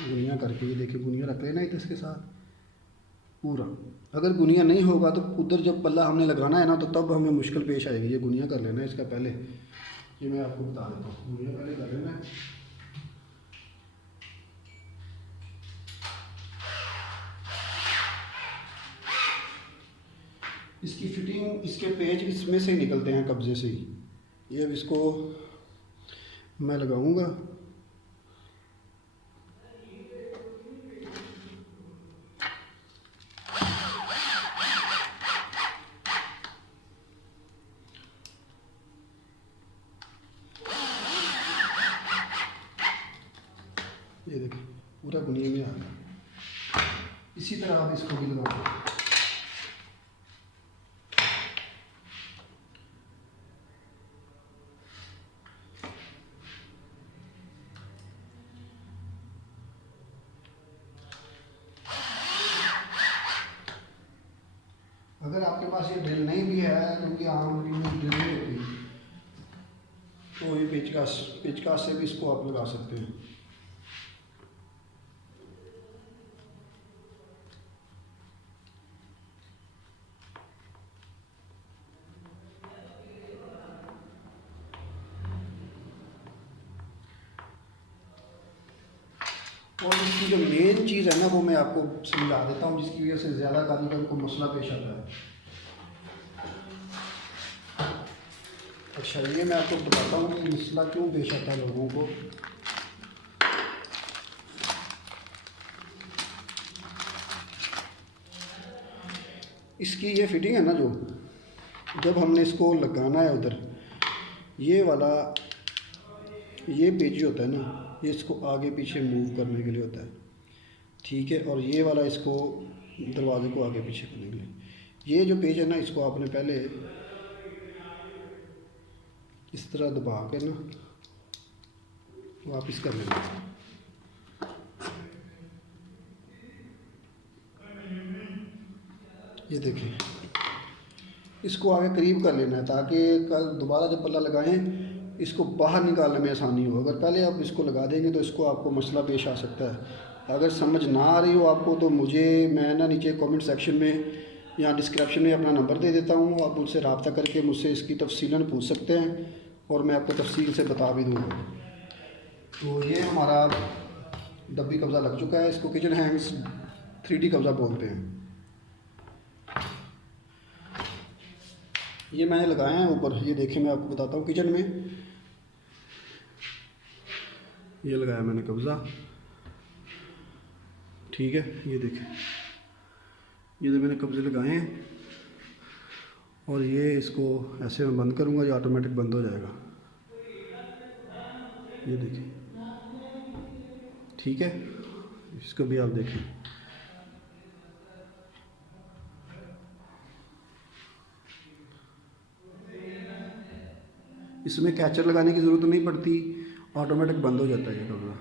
गुनिया करके, ये देखिए गुनिया रख लेना है इसके साथ पूरा। अगर गुनिया नहीं होगा तो उधर जब पल्ला हमने लगाना है ना तो तब हमें मुश्किल पेश आएगी। ये गुनिया कर लेना है इसका पहले, ये मैं आपको बता देता हूँ। गुनिया पहले कर लेना है। इसकी फिटिंग, इसके पेज इसमें से ही निकलते हैं, कब्जे से ही। ये अब इसको मैं लगाऊंगा। ये देखिए पूरा गुनिया में आ गया। इसी तरह आप इसको भी लगाओ। अगर आपके पास ये ड्रिल नहीं भी है, क्योंकि आम में ड्रिल नहीं होती, तो ये पेचकस से भी इसको आप लगा सकते हैं। और इसकी जो मेन चीज़ है ना वो मैं आपको समझा देता हूँ, जिसकी वजह से ज़्यादा कभी को मसला पेश आता है। अच्छा, ये मैं आपको बताता हूँ कि मसला क्यों पेश आता है लोगों को। इसकी ये फिटिंग है ना, जो जब हमने इसको लगाना है उधर, ये वाला ये पेज होता है ना, ये इसको आगे पीछे मूव करने के लिए होता है, ठीक है। और ये वाला इसको दरवाजे को आगे पीछे करने के लिए। ये जो पेज है ना, इसको आपने पहले इस तरह दबा के ना वापस कर लेना। ये देखिए, इसको आगे करीब कर लेना है ताकि कल दोबारा जब पल्ला लगाएं इसको बाहर निकालने में आसानी हो। अगर पहले आप इसको लगा देंगे तो इसको आपको मसला पेश आ सकता है। अगर समझ ना आ रही हो आपको तो मैं ना नीचे कमेंट सेक्शन में या डिस्क्रिप्शन में अपना नंबर दे देता हूँ, आप मुझसे रब्ता करके मुझसे इसकी तफसीलन पूछ सकते हैं और मैं आपको तफसील से बता भी दूँगा। तो ये हमारा डब्बी कब्ज़ा लग चुका है। इसको किचन हैंग्स 3D कब्ज़ा बोलते हैं। ये मैंने लगाया है ऊपर, ये देखिए मैं आपको बताता हूँ। किचन में ये लगाया मैंने कब्ज़ा, ठीक है। ये देखें, ये जो मैंने कब्ज़े लगाए हैं और ये इसको ऐसे मैं बंद करूँगा, ये ऑटोमेटिक बंद हो जाएगा। ये देखिए, ठीक है। इसको भी आप देखें, इसमें कैचर लगाने की ज़रूरत नहीं पड़ती, ऑटोमेटिक बंद हो जाता है ये कब्ज़ा।